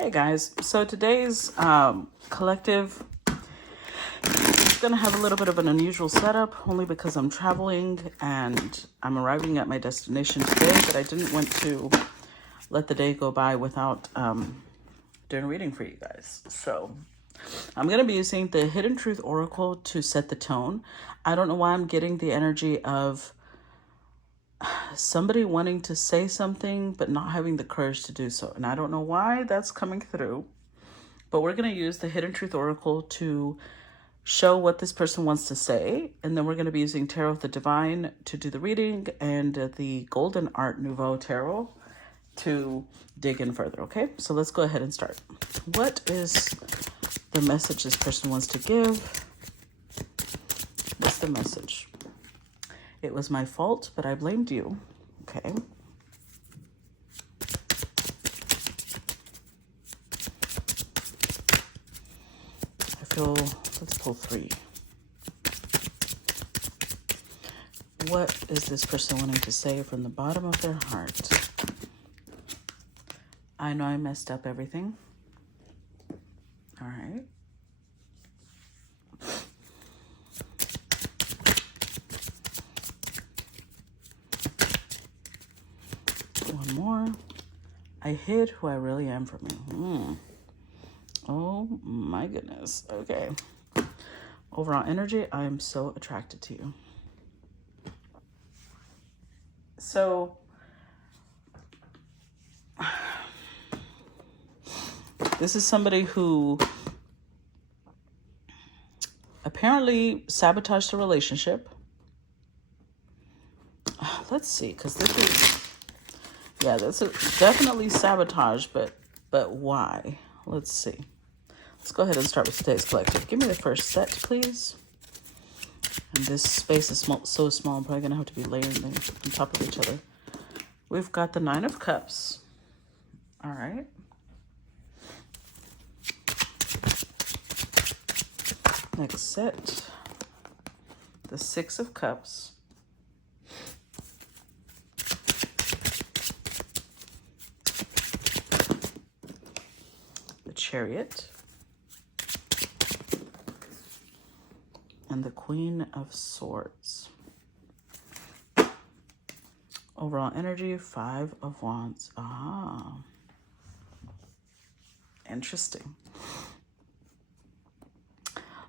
Hey guys, so today's collective is going to have a little bit of an unusual setup only because I'm traveling and I'm arriving at my destination today, but I didn't want to let the day go by without doing a reading for you guys. So I'm going to be using the Hidden Truth Oracle to set the tone. I don't know why I'm getting the energy of somebody wanting to say something but not having the courage to do so. And I don't know why that's coming through, but we're going to use the Hidden Truth Oracle to show what this person wants to say. And then we're going to be using Tarot of the Divine to do the reading and the Golden Art Nouveau Tarot to dig in further. Okay, so let's go ahead and start. What is the message this person wants to give? What's the message? It was my fault, but I blamed you. Okay. I feel, let's pull 3. What is this person wanting to say from the bottom of their heart? I know I messed up everything. All right. One more. I hid who I really am from you. Oh my goodness. Okay. Overall energy, I am so attracted to you. So this is somebody who apparently sabotaged the relationship. Let's see, because this is, yeah, that's definitely sabotage, but why? Let's see. Let's go ahead and start with today's collective. Give me the first set, please. And this space is so small, I'm probably going to have to be layering them on top of each other. We've got the 9 of Cups. All right. Next set, the 6 of Cups. The Chariot. And the Queen of Swords. Overall energy, 5 of Wands. Ah, interesting.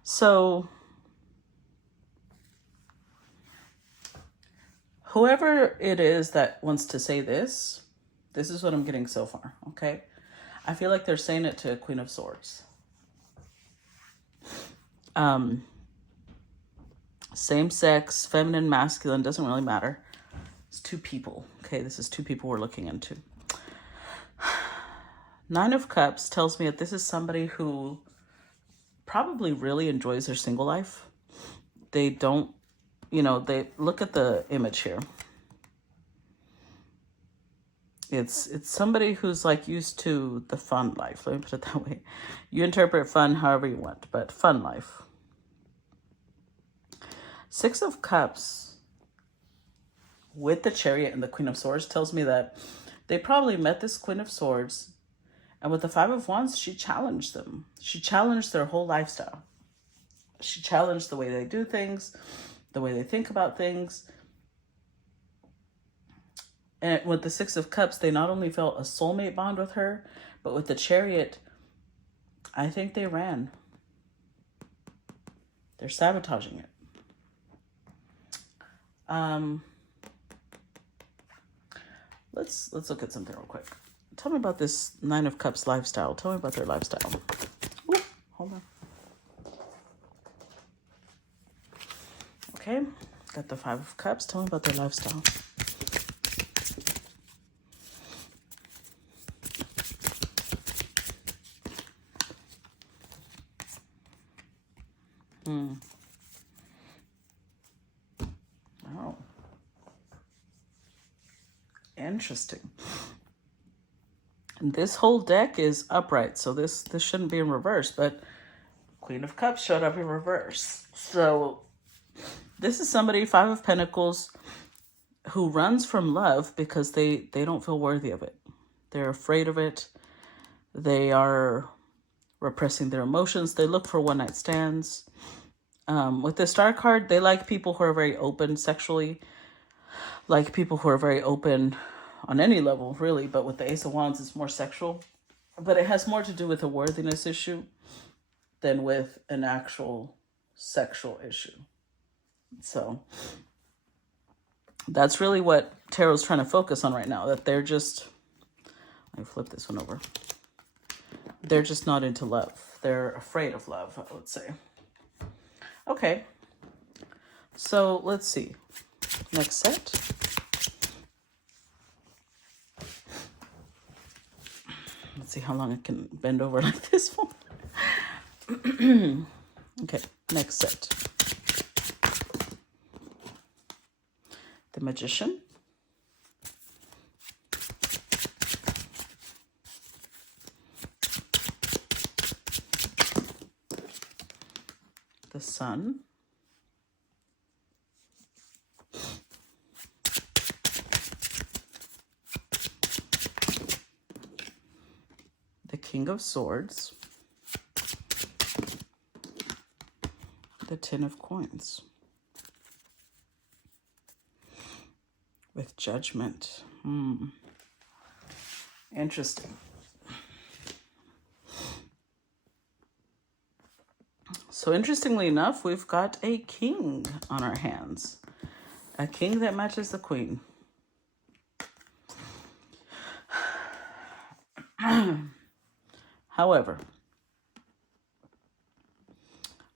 So, whoever it is that wants to say this is what I'm getting so far, okay? I feel like they're saying it to a Queen of Swords. Same sex, feminine, masculine, doesn't really matter. It's 2 people, okay? This is 2 people we're looking into. 9 of Cups tells me that this is somebody who probably really enjoys their single life. They don't, they look at the image here. It's somebody who's like used to the fun life. Let me put it that way. You interpret fun however you want, but fun life. 6 of Cups with the Chariot and the Queen of Swords tells me that they probably met this Queen of Swords, and with the 5 of Wands, she challenged them. She challenged their whole lifestyle. She challenged the way they do things, the way they think about things. And with the 6 of Cups, they not only felt a soulmate bond with her, but with the Chariot, I think they ran. They're sabotaging it. Let's look at something real quick. Tell me about this 9 of Cups lifestyle. Tell me about their lifestyle. Ooh, hold on. Okay, got the 5 of Cups. Tell me about their lifestyle. Oh. Interesting. And this whole deck is upright, so this shouldn't be in reverse, but Queen of Cups showed up in reverse. So this is somebody, 5 of Pentacles, who runs from love because they don't feel worthy of it. They're afraid of it. They are repressing their emotions. They look for one-night stands. With the Star card, they like people who are very open sexually, like people who are very open on any level, really. But with the Ace of Wands, it's more sexual. But it has more to do with a worthiness issue than with an actual sexual issue. So that's really what Tarot's trying to focus on right now, that they're just, let me flip this one over. They're just not into love. They're afraid of love, I would say. Okay. So let's see. Next set. Let's see how long I can bend over like this one. Okay, next set. The Magician. The Sun. The King of Swords. The Ten of Coins. With Judgment. Interesting. So interestingly enough, we've got a king on our hands. A king that matches the queen. However,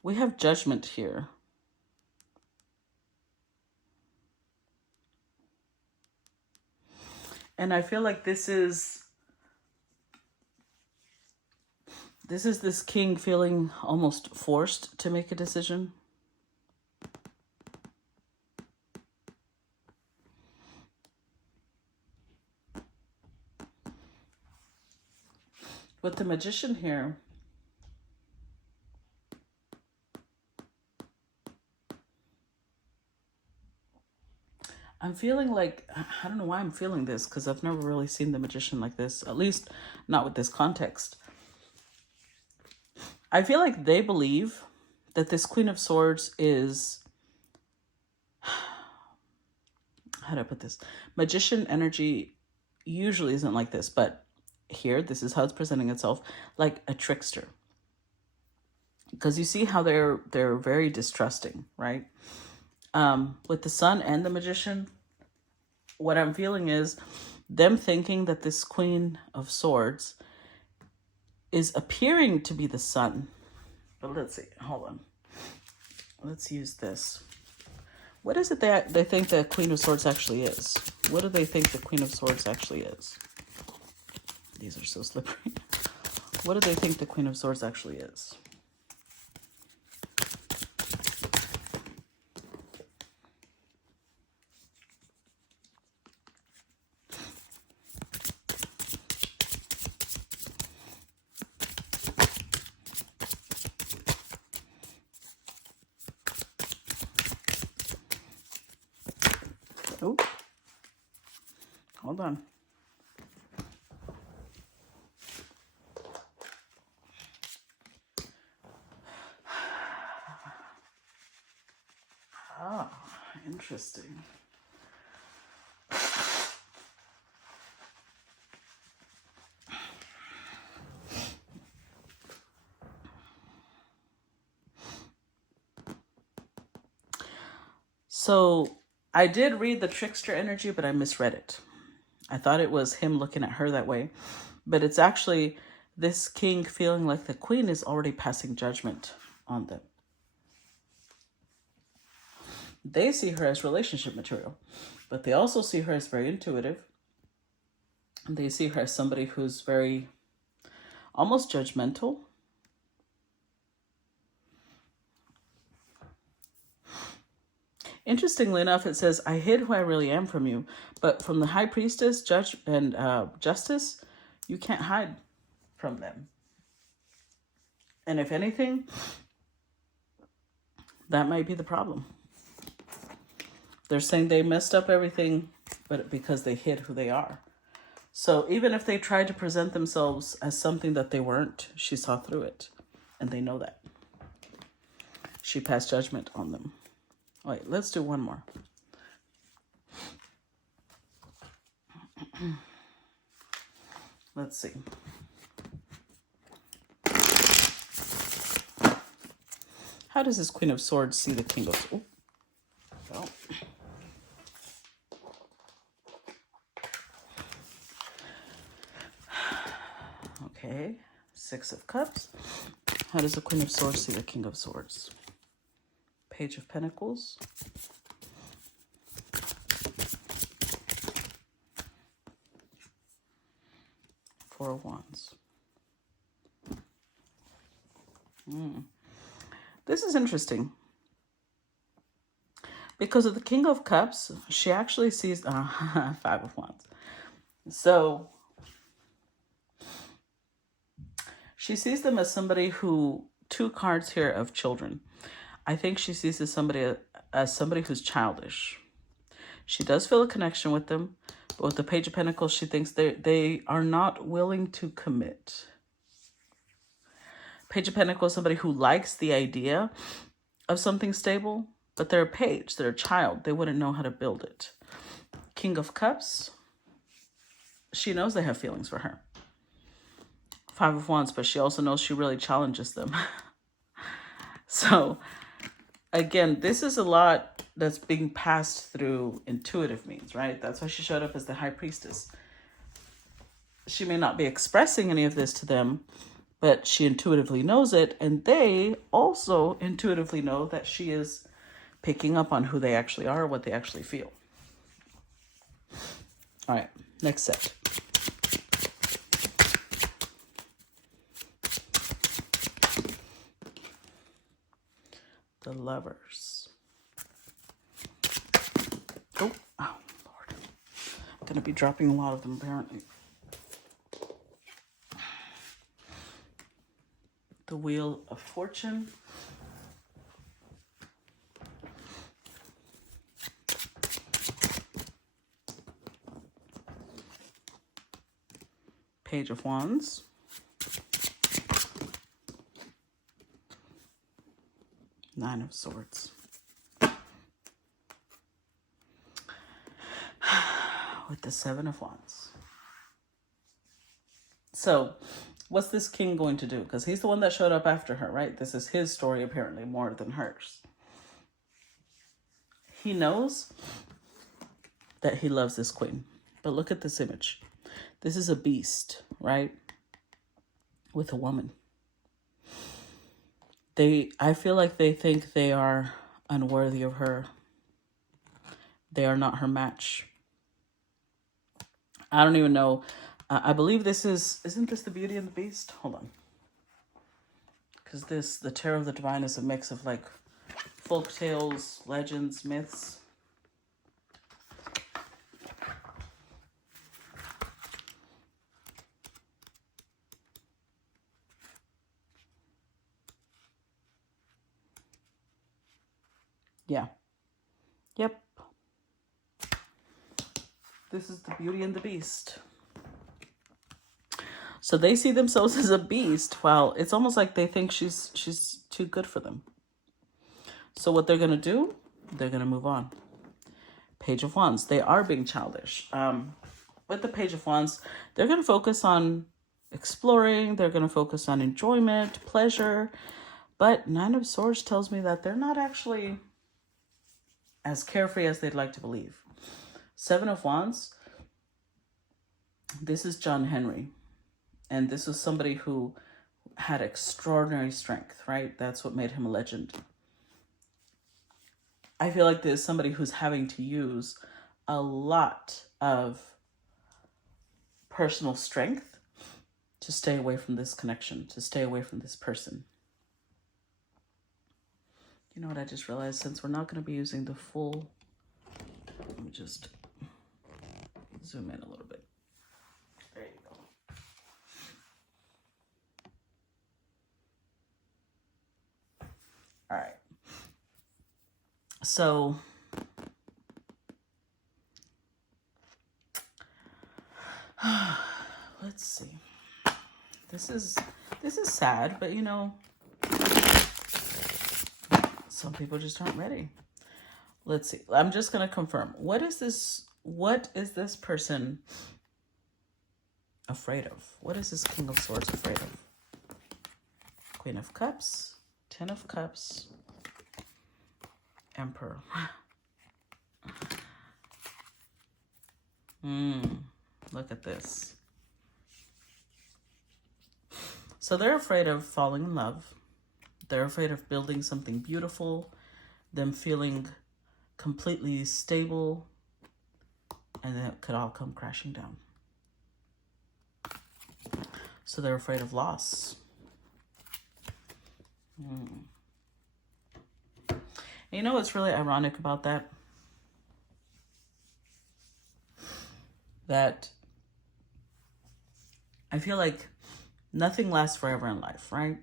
we have Judgment here. And I feel like this is this king feeling almost forced to make a decision. With the Magician here, I'm feeling like, I don't know why I'm feeling this, because I've never really seen the Magician like this, at least not with this context. I feel like they believe that this Queen of Swords is, how do I put this? Magician energy usually isn't like this, but here, this is how it's presenting itself, like a trickster. Because you see how they're very distrusting, right? With the Sun and the Magician, what I'm feeling is them thinking that this Queen of Swords is appearing to be the Sun. But let's see, hold on. Let's use this. What is it that they think the Queen of Swords actually is? What do they think the Queen of Swords actually is? These are so slippery. What do they think the Queen of Swords actually is? Oh, hold on. Ah, interesting. So I did read the trickster energy, but I misread it. I thought it was him looking at her that way, but it's actually this king feeling like the queen is already passing judgment on them. They see her as relationship material, but they also see her as very intuitive. They see her as somebody who's very almost judgmental. Interestingly enough, it says, I hid who I really am from you, but from the high priestess, judge, and justice, you can't hide from them. And if anything, that might be the problem. They're saying they messed up everything, but because they hid who they are. So even if they tried to present themselves as something that they weren't, she saw through it. And they know that. She passed judgment on them. Wait, let's do one more. Let's see. How does this Queen of Swords see the King of Swords? Well. Okay, Six of Cups. How does the Queen of Swords see the King of Swords? Page of Pentacles. Four of Wands. This is interesting. Because of the King of Cups, she actually sees Five of Wands. So she sees them as somebody who, two cards here of children. I think she sees as somebody who's childish. She does feel a connection with them, but with the Page of Pentacles, she thinks they are not willing to commit. Page of Pentacles, somebody who likes the idea of something stable, but they're a page, they're a child. They wouldn't know how to build it. King of Cups, she knows they have feelings for her. Five of Wands, but she also knows she really challenges them. So, again, this is a lot that's being passed through intuitive means, right? That's why she showed up as the High Priestess. She may not be expressing any of this to them, but she intuitively knows it, and they also intuitively know that she is picking up on who they actually are, what they actually feel. All right, next set. The Lovers. Oh, Lord. I'm going to be dropping a lot of them, apparently. The Wheel of Fortune. Page of Wands. Nine of Swords. With the Seven of Wands. So, what's this king going to do? Because he's the one that showed up after her, right? This is his story, apparently, more than hers. He knows that he loves this queen. But look at this image. This is a beast, right? With a woman. I feel like they think they are unworthy of her. They are not her match. I don't even know. I believe this isn't this the Beauty and the Beast? Hold on. Because the Tarot of the Divine is a mix of like folk tales, legends, myths. Yeah. Yep. This is the Beauty and the Beast. So they see themselves as a beast. Well, it's almost like they think she's too good for them. So what they're going to do, they're going to move on. Page of Wands. They are being childish. With the Page of Wands, they're going to focus on exploring. They're going to focus on enjoyment, pleasure. But Nine of Swords tells me that they're not actually as carefree as they'd like to believe. Seven of Wands. This is John Henry. And this was somebody who had extraordinary strength, right? That's what made him a legend. I feel like there's somebody who's having to use a lot of personal strength to stay away from this connection, to stay away from this person. You know what I just realized? Since we're not going to be using the full, let me just zoom in a little bit. There you go. All right. So This is sad, but you know, some people just aren't ready. Let's see. I'm just going to confirm. What is this person afraid of? What is this King of Swords afraid of? Queen of Cups, Ten of Cups, Emperor. Look at this. So they're afraid of falling in love. They're afraid of building something beautiful, them feeling completely stable, and then it could all come crashing down. So they're afraid of loss. And you know what's really ironic about that? That I feel like nothing lasts forever in life, right?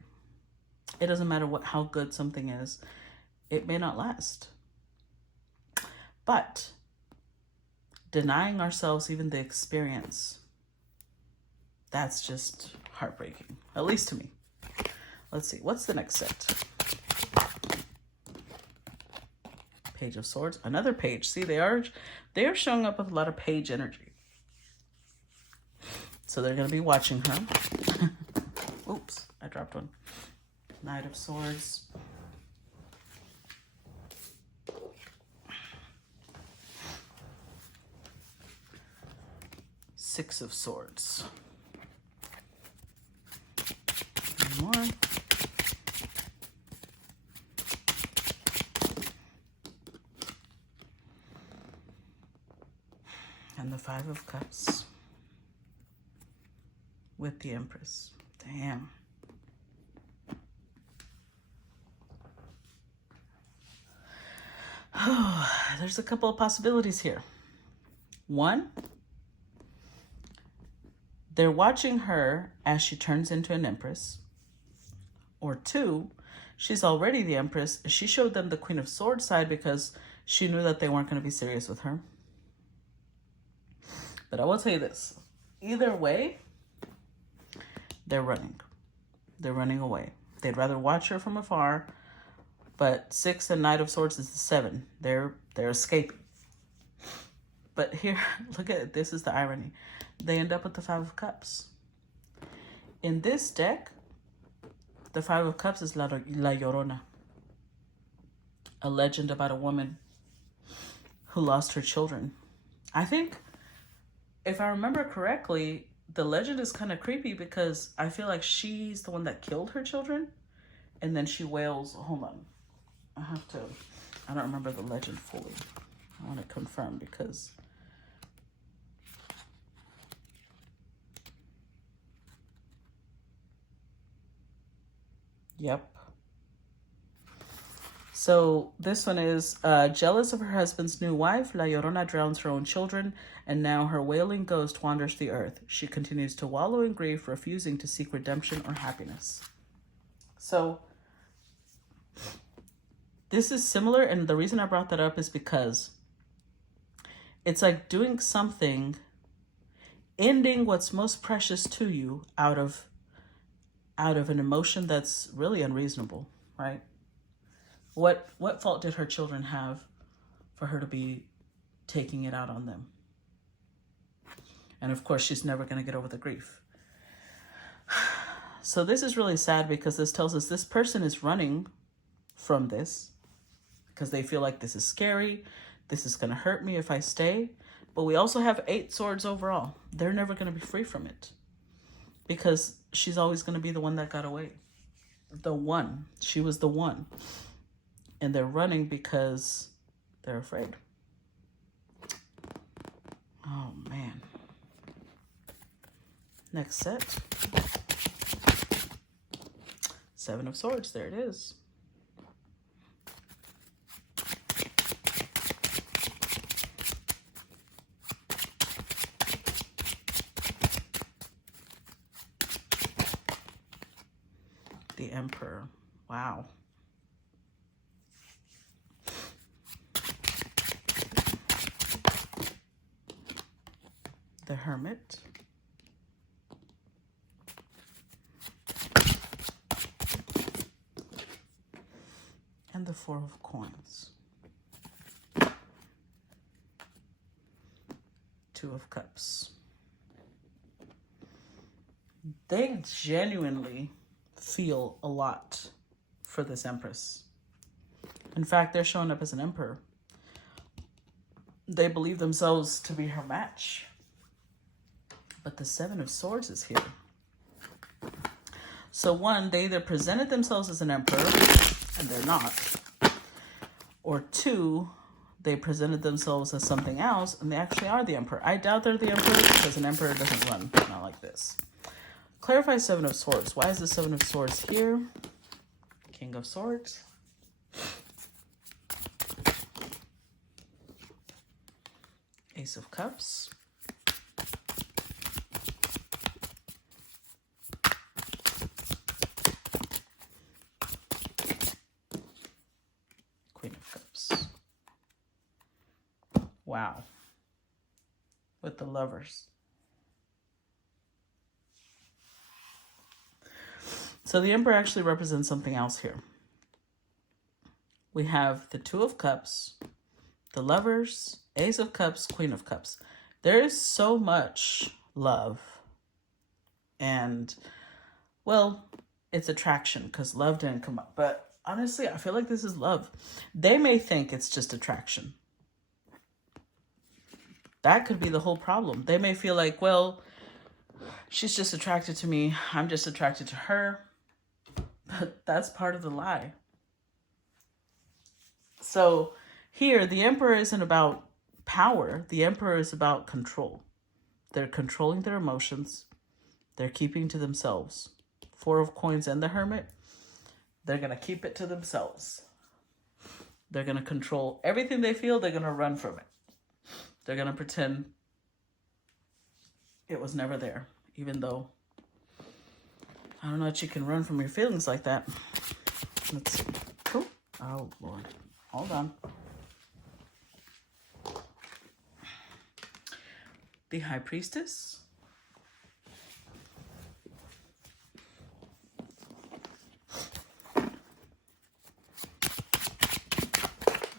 It doesn't matter how good something is. It may not last. But denying ourselves even the experience, that's just heartbreaking, at least to me. Let's see, what's the next set? Page of Swords, another page. See, they are showing up with a lot of page energy. So they're going to be watching her. Oops, I dropped one. Knight of Swords. Six of Swords. One more. And the Five of Cups. With the Empress. Damn. Oh, there's a couple of possibilities here. One, they're watching her as she turns into an Empress. Or two, she's already the Empress. She showed them the Queen of Swords side because she knew that they weren't going to be serious with her. But I will tell you this. Either way, they're running. They're running away. They'd rather watch her from afar. But 6 and Knight of Swords is the 7. They're escaping. But here, look at it. This is the irony. They end up with the 5 of Cups. In this deck, the 5 of Cups is La Llorona. A legend about a woman who lost her children. I think, if I remember correctly, the legend is kind of creepy because I feel like she's the one that killed her children. And then she wails, hold on. I don't remember the legend fully. I want to confirm because yep. So this one is jealous of her husband's new wife. La Llorona drowns her own children, and now her wailing ghost wanders the earth. She continues to wallow in grief, refusing to seek redemption or happiness. So this is similar, and the reason I brought that up is because it's like doing something, ending what's most precious to you out of an emotion that's really unreasonable, right? What fault did her children have for her to be taking it out on them? And of course, she's never going to get over the grief. So this is really sad because this tells us this person is running from this because they feel like this is scary. This is going to hurt me if I stay. But we also have 8 swords overall. They're never going to be free from it because she's always going to be the one that got away. The one. She was the one. And they're running because they're afraid. Oh, man. Next set. 7 of Swords. There it is. The Emperor. Wow. The Hermit. the Four of Coins. Two of Cups. They genuinely feel a lot for this Empress. In fact, they're showing up as an Emperor. They believe themselves to be her match. But the Seven of Swords is here. So one, they either presented themselves as an Emperor, and they're not. Or two, they presented themselves as something else, and they actually are the Emperor. I doubt they're the Emperor, because an Emperor doesn't run, not like this. Clarify Seven of Swords. Why is the Seven of Swords here? King of Swords. Ace of Cups. Queen of Cups. Wow. With the Lovers. So the Emperor actually represents something else here. We have the Two of Cups, the Lovers, Ace of Cups, Queen of Cups. There is so much love. And, well, it's attraction because love didn't come up. But honestly, I feel like this is love. They may think it's just attraction. That could be the whole problem. They may feel like, well, she's just attracted to me. I'm just attracted to her. But that's part of the lie. So here, the Emperor isn't about power. The Emperor is about control. They're controlling their emotions. They're keeping to themselves. Four of Coins and the Hermit, they're going to keep it to themselves. They're going to control everything they feel. They're going to run from it. They're going to pretend it was never there, even though I don't know that you can run from your feelings like that. Let's see. Cool. Oh, Lord. Hold on. The High Priestess.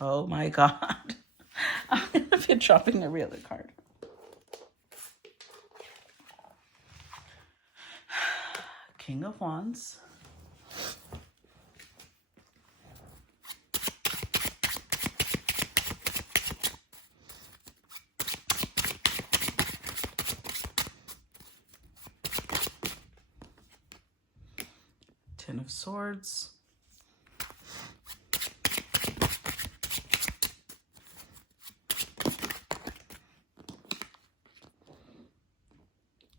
Oh, my God. I'm going to be dropping every other card. King of Wands. Ten of Swords.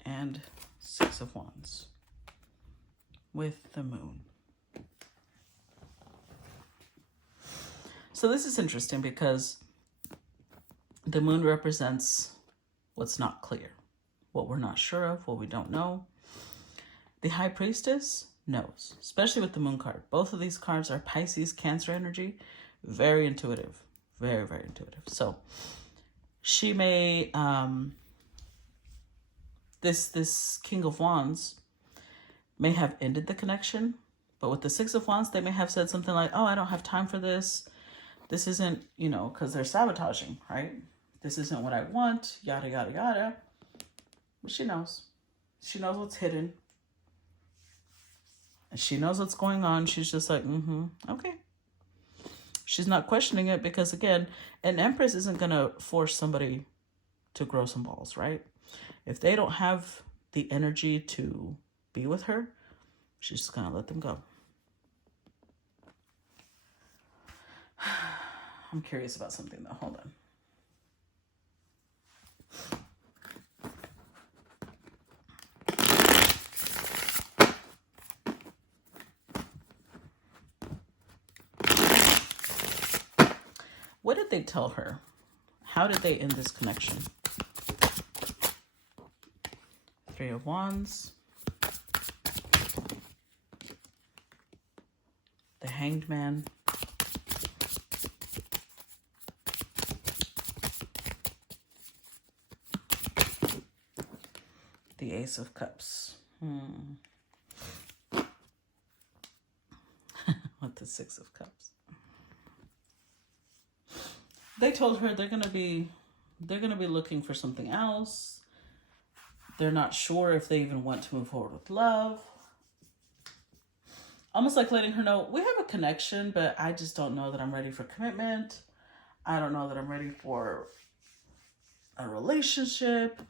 And Six of Wands. With the Moon. So this is interesting because the Moon represents what's not clear, what we're not sure of, what we don't know. The High Priestess knows, especially with the Moon card. Both of these cards are Pisces, Cancer energy. Very intuitive. Very, very intuitive. So she may, this King of Wands may have ended the connection, but with the Six of Wands, they may have said something like, oh, I don't have time for this. This isn't, because they're sabotaging, right? This isn't what I want, yada, yada, yada. But she knows. She knows what's hidden. And she knows what's going on. She's just like, okay. She's not questioning it because, again, an Empress isn't going to force somebody to grow some balls, right? If they don't have the energy to be with her, she's just gonna let them go. I'm curious about something though. Hold on. What did they tell her? How did they end this connection? Three of Wands. The Hanged Man. The Ace of Cups. With the Six of Cups. They told her they're gonna be looking for something else. They're not sure if they even want to move forward with love. Almost like letting her know, we have a connection, but I just don't know that I'm ready for commitment. I don't know that I'm ready for a relationship.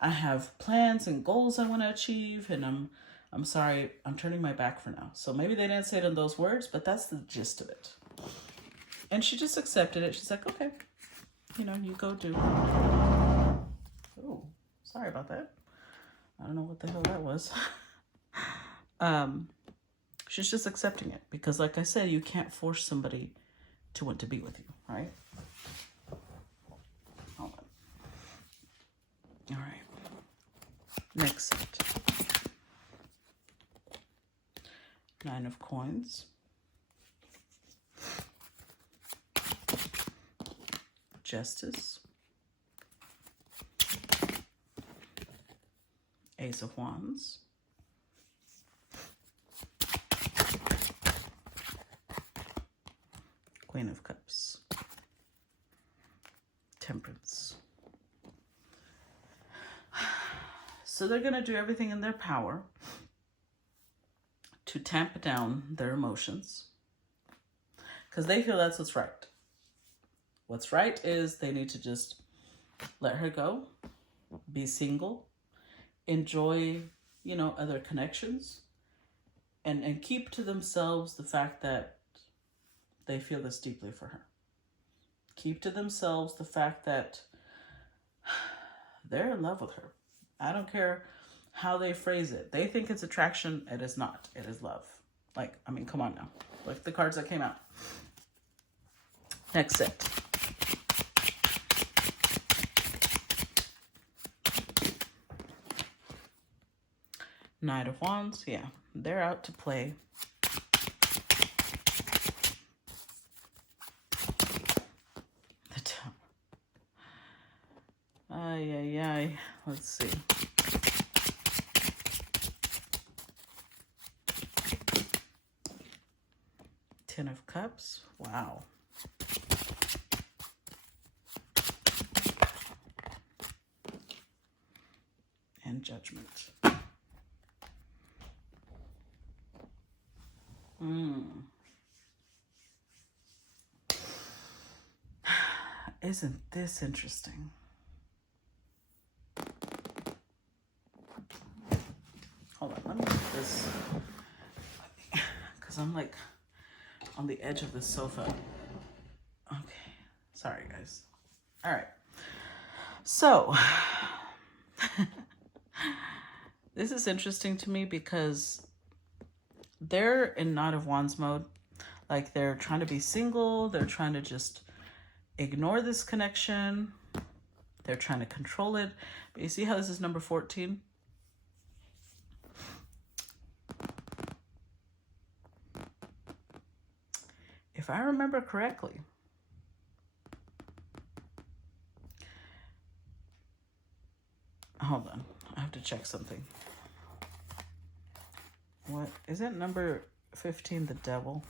I have plans and goals I want to achieve, and I'm sorry, I'm turning my back for now. So maybe they didn't say it in those words, but that's the gist of it. And she just accepted it. She's like, okay, you know, you go do. Oh, sorry about that. I don't know what the hell that was. She's just accepting it because, like I said, you can't force somebody to want to be with you, right? Hold on. All right. Next set. 9 of coins. Justice. Ace of Wands. Queen of Cups. Temperance. So they're going to do everything in their power to tamp down their emotions because they feel that's what's right. What's right is they need to just let her go, be single, enjoy, you know, other connections, and keep to themselves the fact that they feel this deeply for her. Keep to themselves the fact that they're in love with her. I don't care how they phrase it. They think it's attraction. It is not. It is love. Like, I mean, come on now. Look at the cards that came out. Next set. Knight of Wands. Yeah, they're out to play. The Tower. Ay, ay, ay. Let's see. Ten of Cups. Wow. And Judgment. Isn't this interesting? Hold on, let me get this, because I'm like on the edge of the sofa. Okay, sorry guys. All right, so this is interesting to me because they're in Knight of Wands mode. Like, they're trying to be single. They're trying to just ignore this connection. They're trying to control it. But you see how this is number 14? If I remember correctly, hold on, I have to check something. What is it? Number 15, the Devil.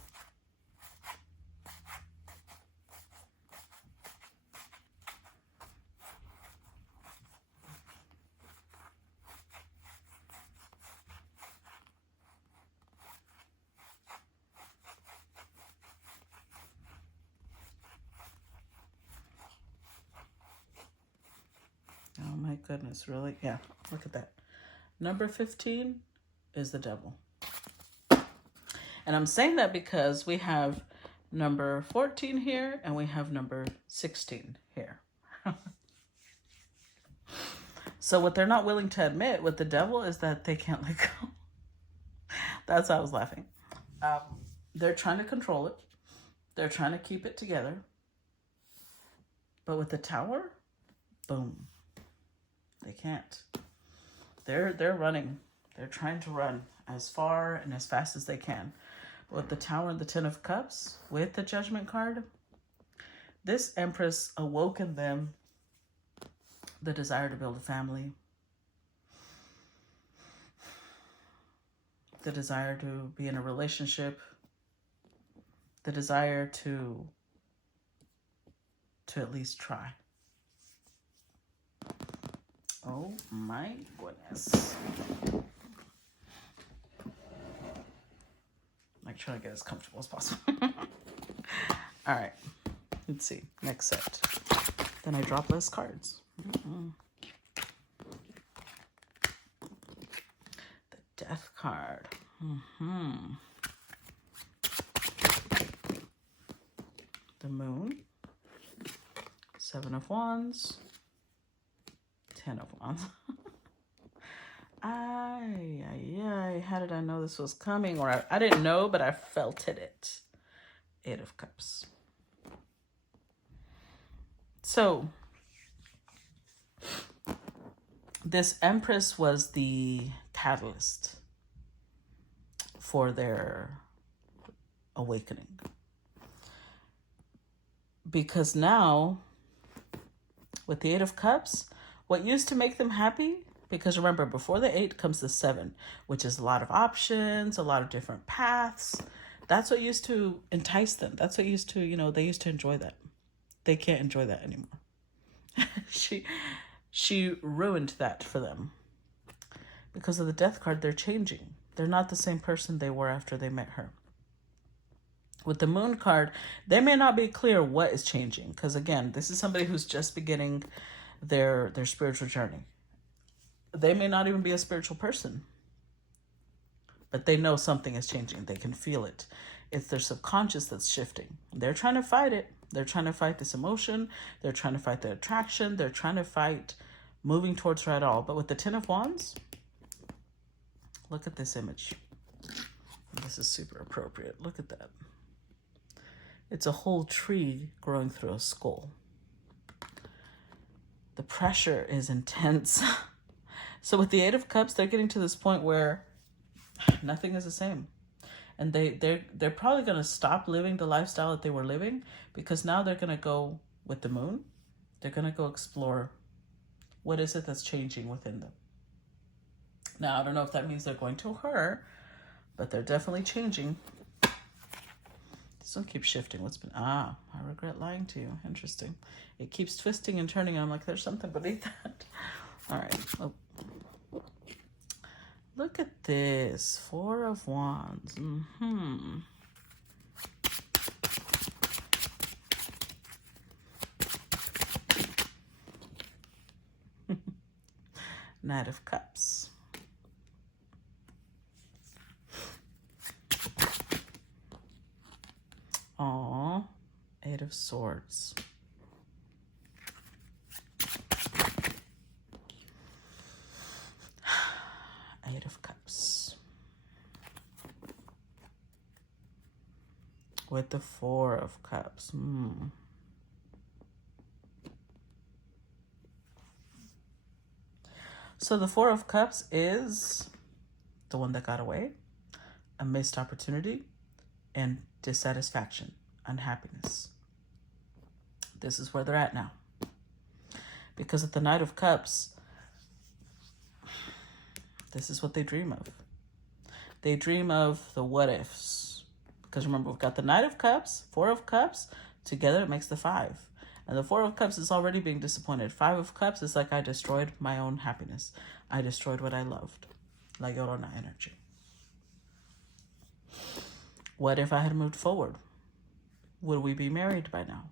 Oh my goodness, really? Yeah, look at that. Number 15 is the Devil. And I'm saying that because we have number 14 here and we have number 16 here. So what they're not willing to admit with the Devil is that they can't let go. That's why I was laughing. They're trying to control it. They're trying to keep it together. But with the Tower, boom. They can't. They're running. They're trying to run as far and as fast as they can. With the Tower and the Ten of Cups, with the Judgment card, this Empress awoke in them the desire to build a family, the desire to be in a relationship, the desire to to at least try. Oh my goodness. I'm trying to get as comfortable as possible. All right, let's see, next set. Then I drop less cards. The Death card. The Moon. 7 of Wands. 10 of Wands. How did I know this was coming? Or I didn't know, but I felt it. 8 of Cups. So this Empress was the catalyst for their awakening. Because now, with the 8 of Cups, what used to make them happy, because remember, before the 8 comes the 7, which is a lot of options, a lot of different paths. That's what used to entice them. That's what used to, they used to enjoy that. They can't enjoy that anymore. She ruined that for them. Because of the Death card, they're changing. They're not the same person they were after they met her. With the Moon card, they may not be clear what is changing. Because again, this is somebody who's just beginning their spiritual journey. They may not even be a spiritual person. But they know something is changing. They can feel it. It's their subconscious that's shifting. They're trying to fight it. They're trying to fight this emotion. They're trying to fight the attraction. They're trying to fight moving towards right all. But with the 10 of Wands, look at this image. This is super appropriate. Look at that. It's a whole tree growing through a skull. The pressure is intense. So with the 8 of Cups, they're getting to this point where nothing is the same. And they're probably going to stop living the lifestyle that they were living, because now they're going to go with the Moon. They're going to go explore what is it that's changing within them. Now, I don't know if that means they're going to her, but they're definitely changing. This one keeps shifting. I regret lying to you. Interesting. It keeps twisting and turning. And I'm like, there's something beneath that. All right. Oh. Look at this. 4 of Wands. Knight of Cups. Aw. 8 of Swords. Eight of Cups. With the 4 of Cups. So the 4 of Cups is the one that got away, a missed opportunity, and dissatisfaction, unhappiness. This is where they're at now. Because at the Knight of Cups, this is what they dream of. They dream of the what ifs. Because remember, we've got the Knight of Cups, 4 of Cups, together it makes the 5. And the 4 of Cups is already being disappointed. 5 of Cups is like, I destroyed my own happiness. I destroyed what I loved. La Llorona energy. What if I had moved forward? Would we be married by now?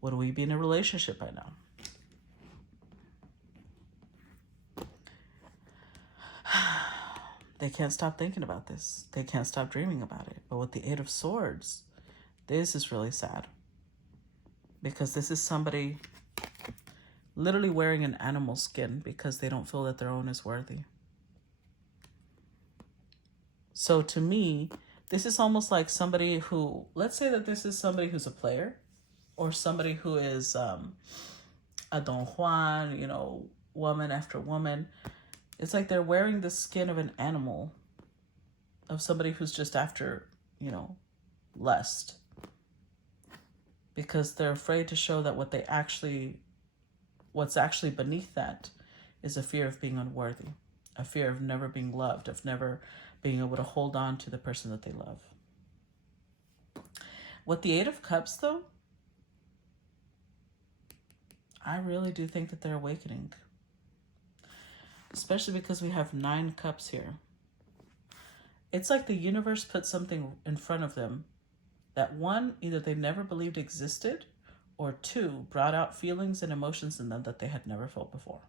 Would we be in a relationship by now? They can't stop thinking about this. They can't stop dreaming about it. But with the 8 of Swords, this is really sad. Because this is somebody literally wearing an animal skin because they don't feel that their own is worthy. So to me, this is almost like somebody who, let's say that this is somebody who's a player, or somebody who is a Don Juan, woman after woman. It's like they're wearing the skin of an animal, of somebody who's just after, lust. Because they're afraid to show that what's actually beneath that is a fear of being unworthy, a fear of never being loved, of never being able to hold on to the person that they love. With the 8 of Cups, though, I really do think that they're awakening. Especially because we have 9 cups here. It's like the universe put something in front of them that, one, either they never believed existed, or 2, brought out feelings and emotions in them that they had never felt before.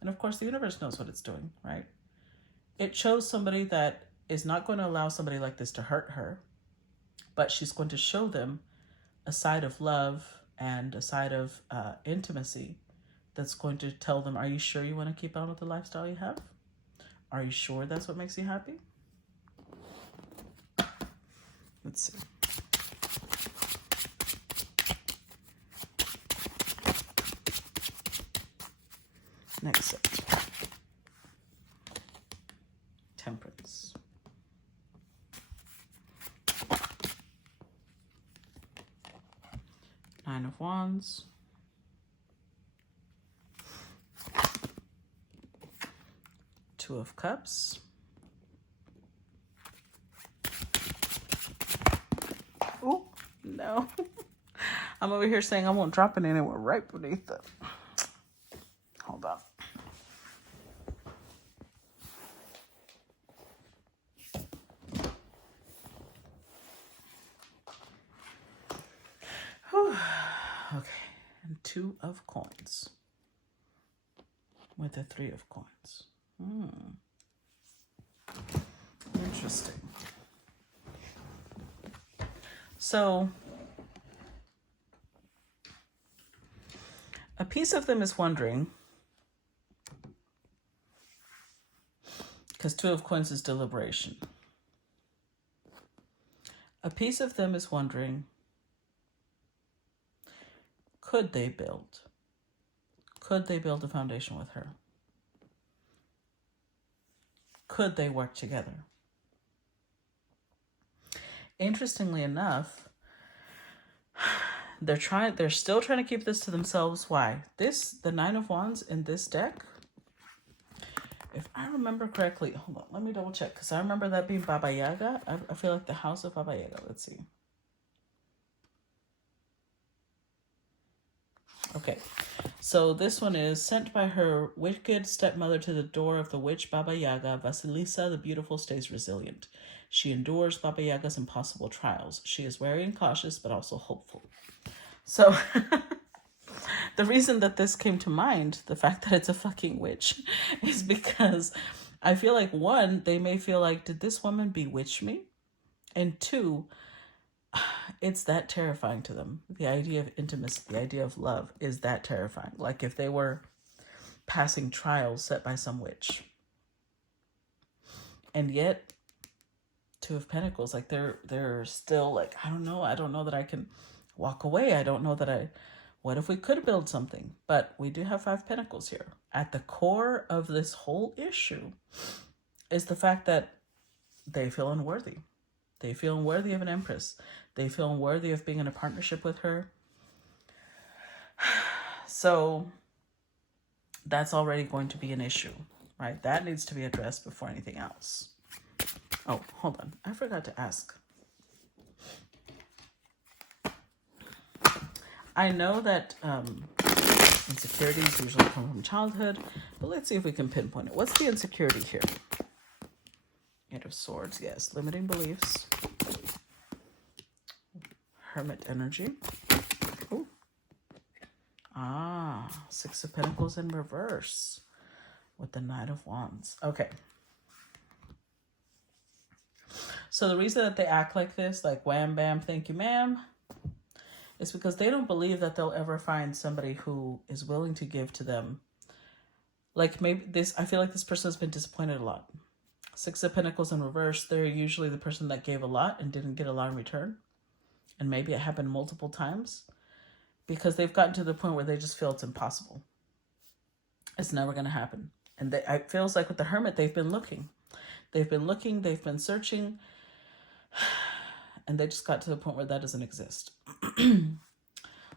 And of course, the universe knows what it's doing, right? It chose somebody that is not going to allow somebody like this to hurt her, but she's going to show them a side of love and a side of intimacy that's going to tell them, are you sure you want to keep on with the lifestyle you have? Are you sure that's what makes you happy? Let's see. Next set. Temperance. Nine of Wands. Two of Cups. Oh, no. I'm over here saying I won't drop it anywhere right beneath it. Hold on. Whew. Okay, and 2 of Coins with the 3 of Coins. Interesting. So a piece of them is wondering, because 2 of Coins is deliberation. A piece of them is wondering, could they build? Could they build a foundation with her? Could they work together? Interestingly enough, they're still trying to keep this to themselves. Why? The 9 of Wands in this deck, if I remember correctly, hold on, let me double check, because I remember that being Baba Yaga. I feel like the house of Baba Yaga. Let's see. Okay, so this one is sent by her wicked stepmother to the door of the witch Baba Yaga. Vasilisa the beautiful stays resilient. She endures Baba Yaga's impossible trials. She is wary and cautious, but also hopeful. So the reason that this came to mind, the fact that it's a fucking witch, is because I feel like, 1, they may feel like, did this woman bewitch me? And 2, it's that terrifying to them. The idea of intimacy, the idea of love is that terrifying. Like if they were passing trials set by some witch. And yet, 2 of Pentacles, like they're still like, I don't know that I can walk away. I don't know that what if we could build something? But we do have 5 Pentacles here. At the core of this whole issue is the fact that they feel unworthy. They feel unworthy of an empress. They feel unworthy of being in a partnership with her. So that's already going to be an issue, right? That needs to be addressed before anything else. Oh, hold on. I forgot to ask. I know that insecurities usually come from childhood, but let's see if we can pinpoint it. What's the insecurity here? 8 of Swords, yes. Limiting beliefs. Hermit energy. Ooh. 6 of Pentacles in reverse with the Knight of Wands. Okay. So the reason that they act like this, like wham, bam, thank you, ma'am, is because they don't believe that they'll ever find somebody who is willing to give to them. Like maybe I feel like this person has been disappointed a lot. 6 of Pentacles in reverse, they're usually the person that gave a lot and didn't get a lot in return. And maybe it happened multiple times because they've gotten to the point where they just feel it's impossible. It's never going to happen. And it feels like with the Hermit, they've been looking. They've been searching, and they just got to the point where that doesn't exist.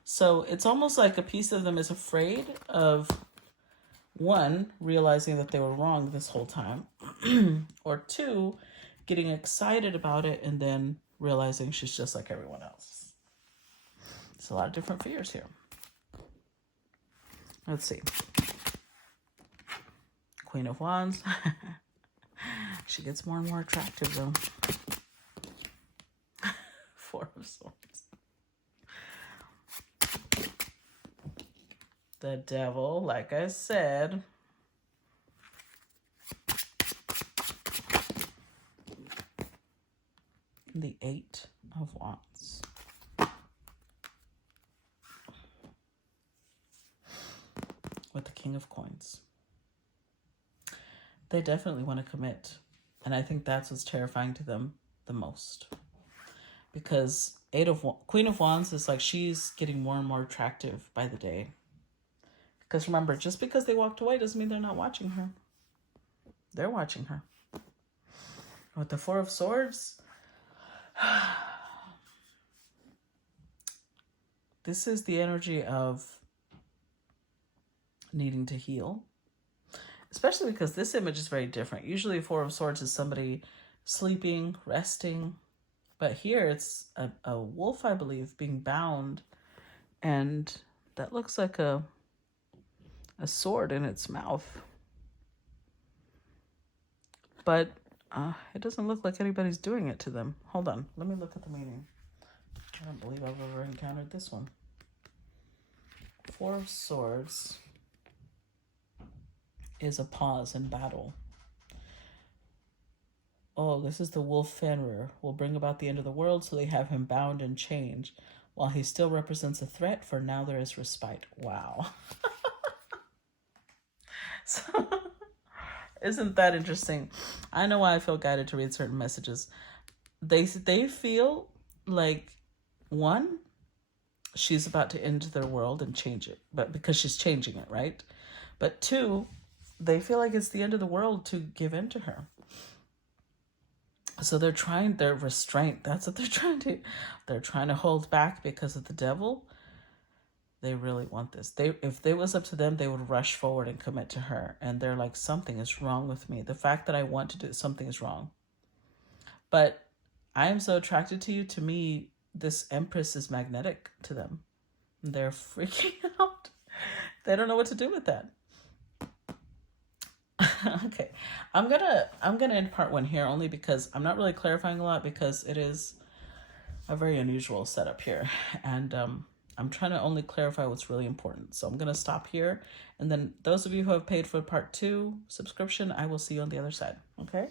So it's almost like a piece of them is afraid of, 1, realizing that they were wrong this whole time, or 2, getting excited about it and then realizing she's just like everyone else. It's a lot of different fears here. Let's see. Queen of Wands. She gets more and more attractive, though. Four of Swords. The Devil, like I said. The Eight of Wands. With the King of Coins. They definitely want to commit. And I think that's what's terrifying to them the most. Because Queen of Wands is like she's getting more and more attractive by the day. Because remember, just because they walked away doesn't mean they're not watching her. They're watching her. With the Four of Swords, this is the energy of needing to heal. Especially because this image is very different. Usually Four of Swords is somebody sleeping, resting. But here it's a wolf, I believe, being bound. And that looks like a sword in its mouth. But it doesn't look like anybody's doing it to them. Hold on. Let me look at the meaning. I don't believe I've ever encountered this one. Four of Swords is a pause in battle. Oh, this is the wolf Fenrir. Will bring about the end of the world, so they have him bound and chained. While he still represents a threat, for now there is respite. Wow. So, isn't that interesting? I know why I feel guided to read certain messages. They feel like, one, she's about to end their world and change it, but because she's changing it, right? But two, they feel like it's the end of the world to give in to her. So they're restraint. That's what they're trying to. They're trying to hold back because of the Devil. They really want this. If it was up to them, they would rush forward and commit to her. And they're like, something is wrong with me. The fact that I want to do something is wrong. But I am so attracted to you. To me, this Empress is magnetic to them. They're freaking out. They don't know what to do with that. Okay, I'm gonna end part one here only because I'm not really clarifying a lot because it is a very unusual setup here, and I'm trying to only clarify what's really important. So I'm gonna stop here, and then those of you who have paid for part 2 subscription, I will see you on the other side. Okay.